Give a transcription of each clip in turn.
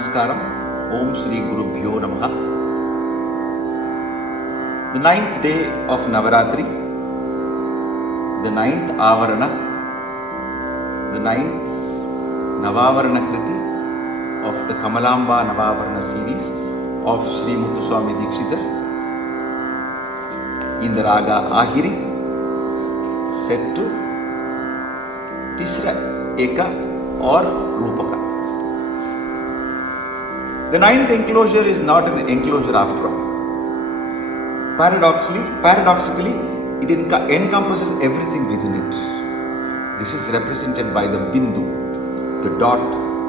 Namaskaram. Om Shri Gurubhyo Namaha. The ninth day of Navaratri, the ninth Avarana, the ninth Navavarana Kriti of the Kamalamba Navavarana series of Sri Muthuswami Dikshitar in the Raga Ahiri, set to Tisra Eka or Rupaka. The ninth enclosure is not an enclosure after all. Paradoxically, it encompasses everything within it. This is represented by the Bindu, the dot,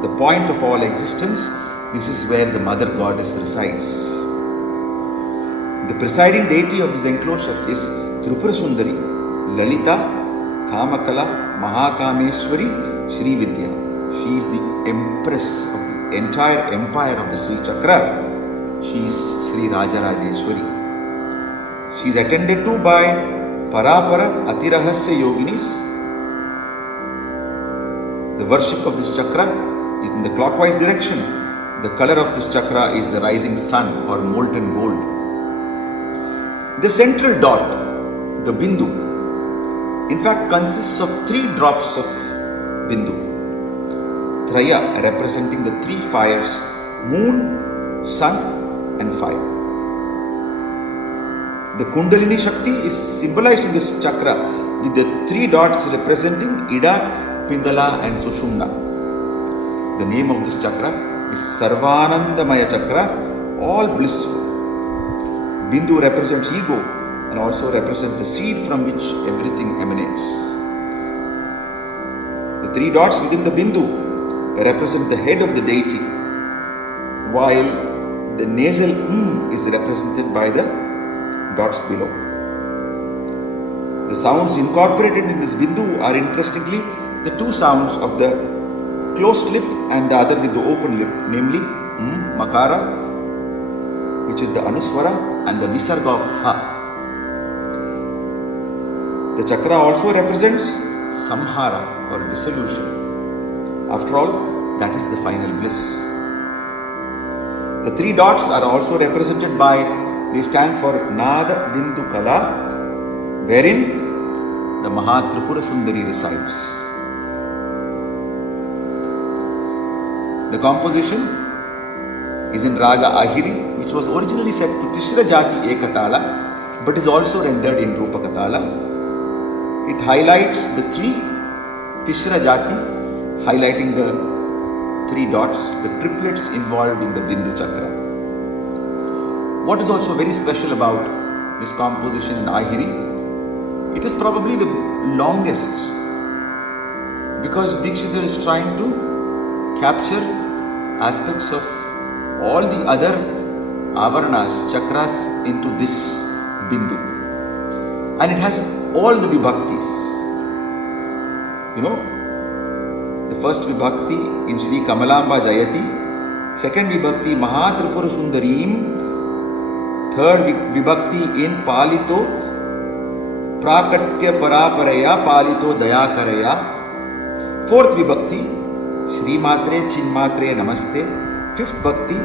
the point of all existence. This is where the mother goddess resides. The presiding deity of this enclosure is Tripura Sundari, Lalita, Kamakala, Mahakameshwari, Sri Vidya. She is the empress of the entire empire of the Sri Chakra. She is Sri Rajarajeshwari. She is attended to by Parapara Atirahasya Yoginis. The worship of this chakra is in the clockwise direction. The color of this chakra is the rising sun or molten gold. The central dot, the Bindu, in fact consists of 3 drops of Bindu. Traya representing the 3 fires, moon, sun and fire. The Kundalini Shakti is symbolized in this chakra with the 3 dots representing Ida, Pingala and Sushumna. The name of this chakra is Sarvanandamaya Chakra, all blissful. Bindu represents ego and also represents the seed from which everything emanates. The 3 dots within the Bindu represent the head of the deity, while the nasal is represented by the dots below. The sounds incorporated in this Bindu are interestingly the 2 sounds of the closed lip and the other with the open lip, namely Makara, which is the Anuswara, and the Visarga of Ha. The chakra also represents Samhara or dissolution. After all, that is the final bliss. The 3 dots are also represented by, they stand for Nada Bindu Kala, wherein the Mahatripura Sundari resides. The composition is in Raga Ahiri, which was originally set to Tishra Jati Ekatala, but is also rendered in Rupakatala. It highlights the 3 Tishra Jati, highlighting the 3 dots, the triplets involved in the Bindu Chakra. What is also very special about this composition in Ahiri, it is probably the longest because Dikshitar is trying to capture aspects of all the other avaranas, chakras into this Bindu. And it has all the vibhaktis. You know, the first vibhakti in Sri Kamalamba Jayati, second vibhakti Mahatripura Sundarim, third vibhakti in Palito Prakatya Paraparaya Palito Dayakaraya, fourth vibhakti Sri Matre Chinmatre Namaste, fifth bhakti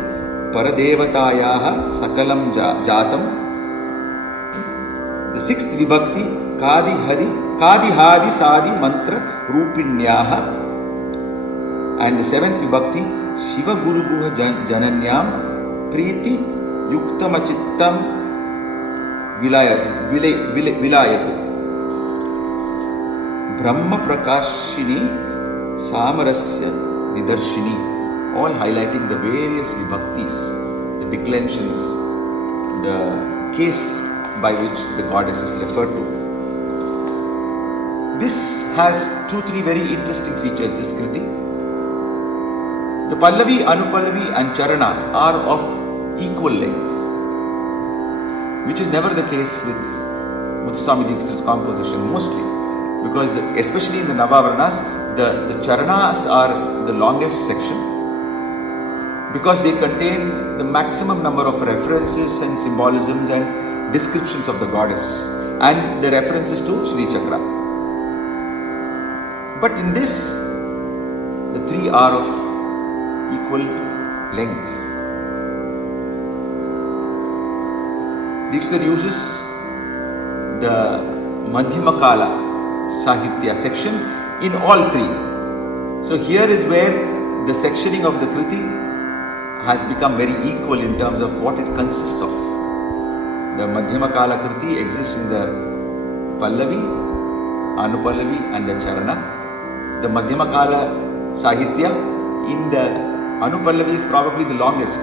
Paradevatayaha Sakalam Jatam, the sixth vibhakti Kadi Hadi Sadi Mantra Rupinyaha, and the 7th vibhakti Shiva Guru Guha Jananyam Priti Yuktamachittam Vilayatu Brahma Prakashini Samarasya Nidarshini, all highlighting the various vibhaktis, the declensions, the case by which the goddess is referred to. This has 2-3 very interesting features, this Kriti. The Pallavi, Anupallavi and Charana are of equal length, which is never the case with Muthuswami Dikshitar's composition mostly, because especially in the Navavaranas, the Charanas are the longest section because they contain the maximum number of references and symbolisms and descriptions of the goddess and the references to Sri Chakra. But in this, the 3 are of equal length. Dikshit uses the Madhyamakala Sahitya section in all three. So here is where the sectioning of the Kriti has become very equal in terms of what it consists of. The Madhyamakala Kriti exists in the Pallavi, Anupallavi and the Charana. The Madhyamakala Sahitya in the Anupallavi is probably the longest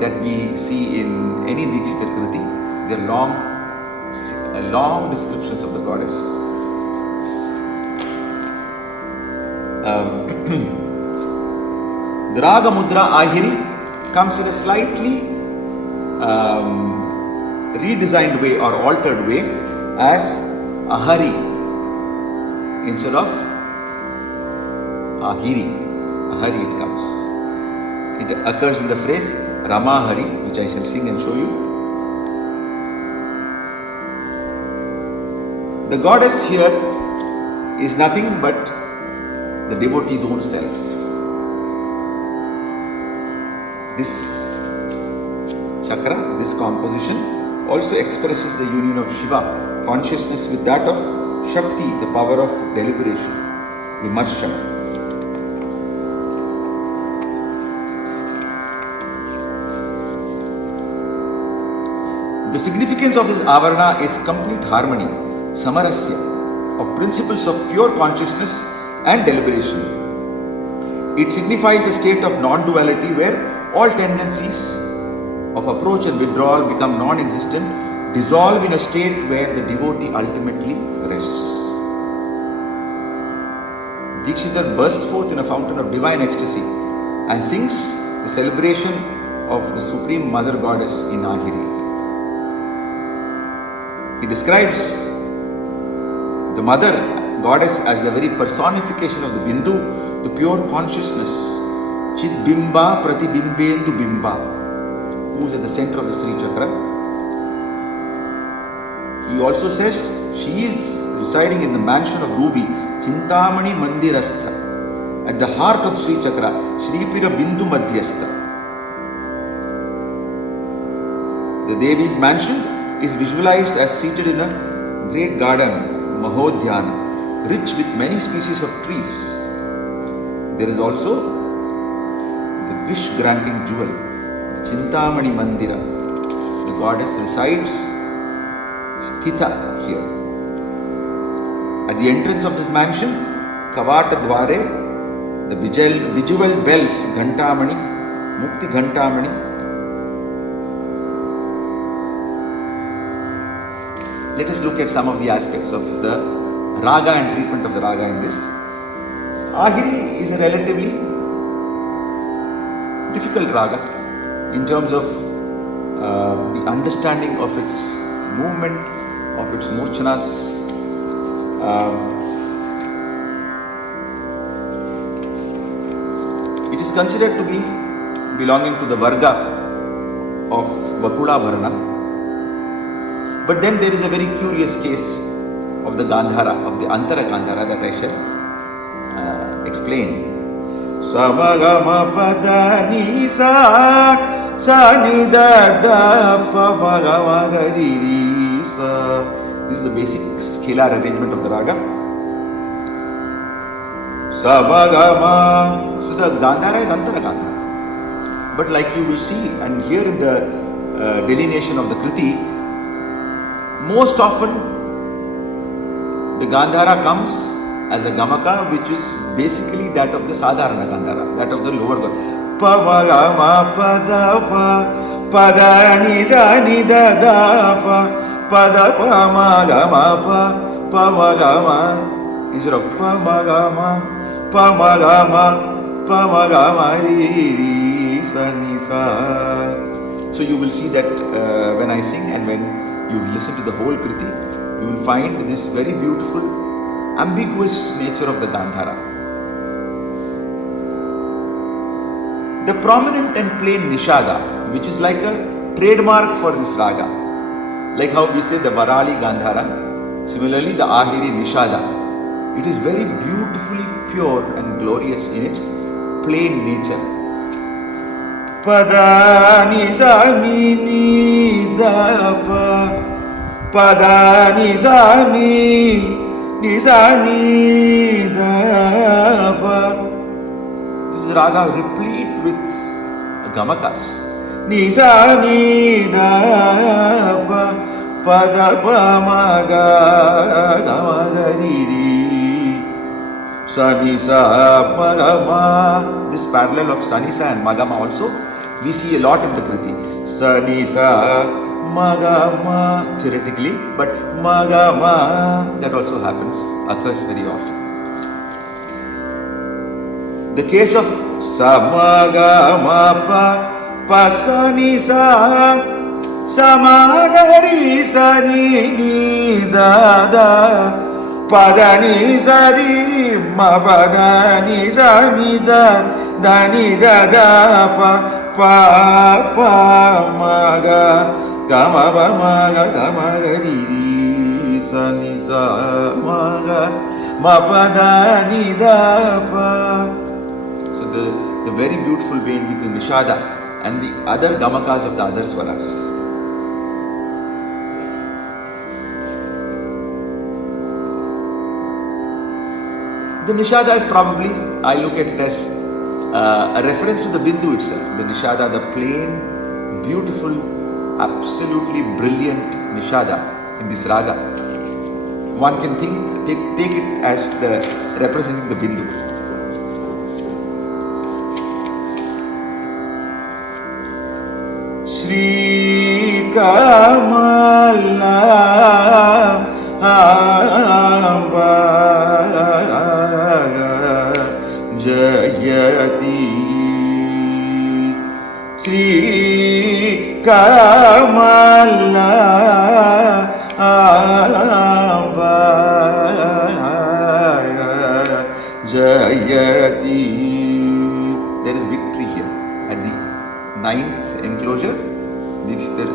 that we see in any Dikshita Kriti. They are long descriptions of the goddess. The Raga Mudra Ahiri comes in a slightly redesigned way or altered way as Ahari instead of Ahiri. Ahari it comes. It occurs in the phrase Ramahari, which I shall sing and show you. The goddess here is nothing but the devotee's own self. This chakra, this composition also expresses the union of Shiva consciousness with that of Shakti, the power of deliberation, Vimarshana. The significance of this avarana is complete harmony, samarasya, of principles of pure consciousness and deliberation. It signifies a state of non-duality where all tendencies of approach and withdrawal become non-existent, dissolve in a state where the devotee ultimately rests. Dikshita bursts forth in a fountain of divine ecstasy and sings the celebration of the Supreme Mother Goddess in Ahiri. He describes the Mother Goddess as the very personification of the Bindu, the pure consciousness, Chit Bimba Pratibimbendu Bimba, who is at the center of the Sri Chakra. He also says she is residing in the mansion of Ruby, Chintamani Mandirastha, at the heart of Sri Chakra, Sripira Bindu Madhyastha. The Devi's mansion is visualized as seated in a great garden, Mahodhyana, rich with many species of trees. There is also the wish-granting jewel, the Chintamani Mandira. The goddess resides Sthita here. At the entrance of this mansion, Kavata Dware, the bejeweled bells, Ghantamani, Mukti Ghantamani. Let us look at some of the aspects of the raga and treatment of the raga in this. Ahiri is a relatively difficult raga in terms of the understanding of its movement, of its mochanas. It is considered to be belonging to the Varga of Bakula Bharana. But then there is a very curious case of the Gandhara, of the Antara Gandhara that I shall explain. Samagama pada nisa sanida da pamagama garisa. This is the basic scalar arrangement of the raga. Samagama. So the Gandhara is Antara Gandhara. But like you will see and hear in the delineation of the Kriti, most often the Gandhara comes as a Gamaka, which is basically that of the Sadharana Gandhara, that of the lower Gandhara. Pavagama padapa padani zanida dapa padapa magama pavagama instead of pamagama pamagama riri sanisa. So you will see that when I sing and when you listen to the whole Kriti, you will find this very beautiful, ambiguous nature of the Gandhara. The prominent and plain Nishada, which is like a trademark for this raga, like how we say the Varali Gandhara, similarly the Ahiri Nishada. It is very beautifully pure and glorious in its plain nature. pada ni sa mi ni da pa, pada ni sa mi da pa. This is raga replete with gamakas. Ni sa ni da pa, pada pa ma ga ga ma ga ri ri. Sa ni sa ma ga ma. This parallel of sa ni sa and ma ga ma also we see a lot in the Kriti. Sa ni sa ma ga ma theoretically, but ma ga ma that also occurs very often. The case of sa ma ga ma pa sa ni sa ma ga ri sa ni da da, pada ni sa ri ma pada ni sa mi da ni da da pa ma ga ma ga ri ri sa ni sa ma ga ma pada ni da pa. So the very beautiful vein with the Nishada and the other gamakas of the other swaras. The Nishada is probably, I look at it as a reference to the Bindu itself. The Nishada, the plain, beautiful, absolutely brilliant Nishada in this raga. One can take it as representing the Bindu. Shri Kamala Jayati, Shri Kamala Jayati. There is victory here. At the 9th enclosure, Dikshithar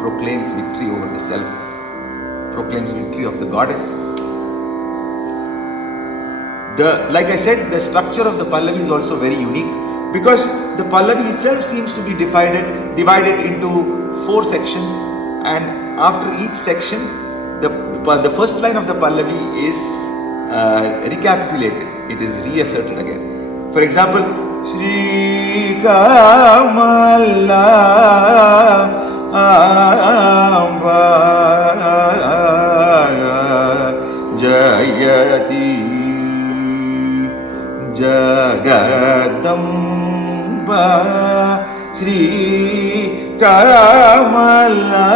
proclaims victory over the self, proclaims victory of the goddess. Like I said, the structure of the Pallavi is also very unique because the Pallavi itself seems to be divided into 4 sections, and after each section, the first line of the Pallavi is recapitulated. It is reasserted again. For example, Shri Kamala Jayati Jagadamba Shri Kamala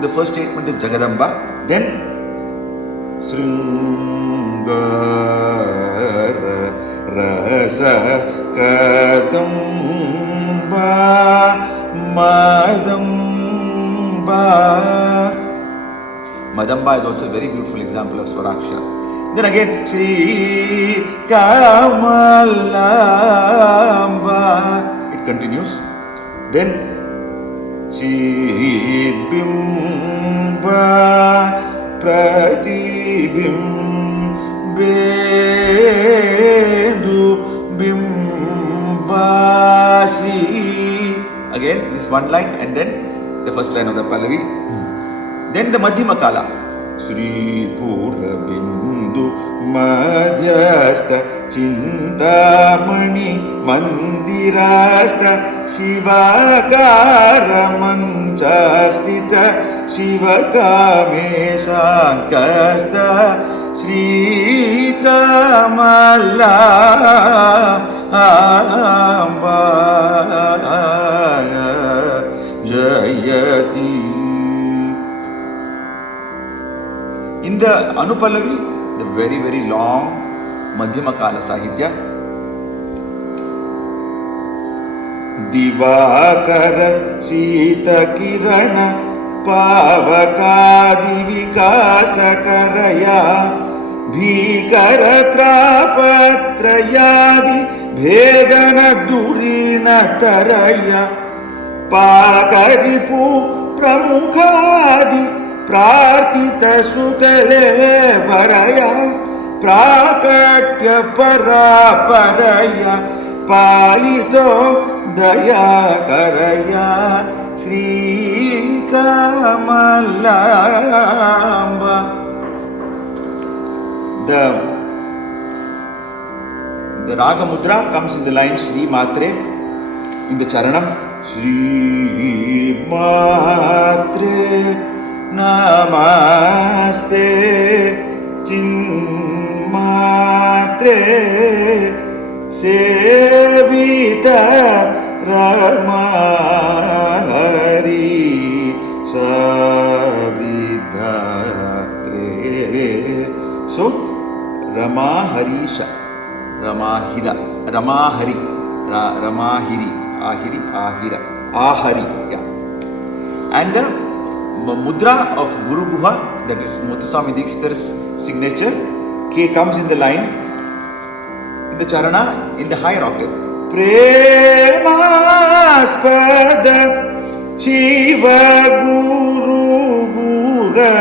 So the first statement is Jagadamba, then Sringara Rasa Kadamba Madamba. Madamba is also a very beautiful example of Swaraksha. Then again, Sri Kamalamba. It continues. Then Chidbimba Pratibimbendu Bimbasi. Again, this one line and then the first line of the Pallavi. Then the Madhyama Kala. Sri Pura Bindu Madhyasta Chintamani Mandirasta Shivakara Manchastita Shivakameshankasta Sri Kamala Jayati. In the Anupallavi, the very, very long Madhyama Kala Sahitya. Divakara Sita Kirana Pavakadi Vikasakaraya Bhikara Trapatrayadi Bhedana Durina Taraya Pakaripu Pramukhadi Prartita Sukale Varaya प्राकट्य परापरया पालितो दयाकरया श्रीकमलाम्बा. The Raga Mudra comes in the line Shri Matre in the Charanam. Shri Matre Namaste Chinmatre Sevita Ramahari Savidhatre. So Ramaharisha, Ramahira, Ramahari, Ramahiri, Ahiri, Ahira, Ahari, yeah. And the mudra of Guru Guha, that is Muthuswami Dikshitar's signature, K comes in the line, in the charana, in the higher octave. Premaspada Shiva Guru Guha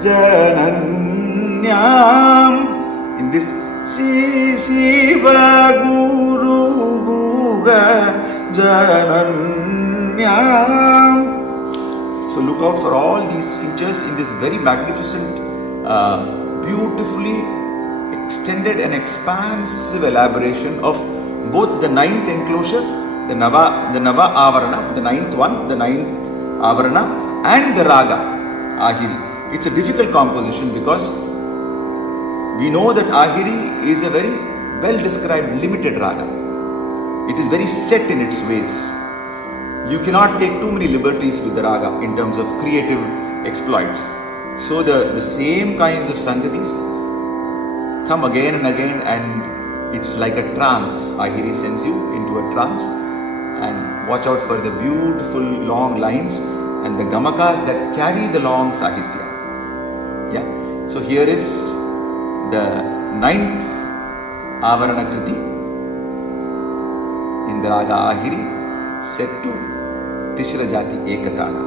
Jananyam. In this Shiva Guru Guha Jananyam. So look out for all these features in this very magnificent, beautifully extended and expansive elaboration of both the ninth enclosure, the Nava Avarana, the ninth one, the ninth Avarana, and the Raga Ahiri. It's a difficult composition because we know that Ahiri is a very well described limited Raga. It is very set in its ways. You cannot take too many liberties with the Raga in terms of creative exploits. So the same kinds of Sangatis come again and again, and it's like a trance. Ahiri sends you into a trance, and watch out for the beautiful long lines and the gamakas that carry the long sahitya. Yeah. So here is the ninth Avarana Kriti in the Raga Ahiri, set to Tishra Jati Ekatala.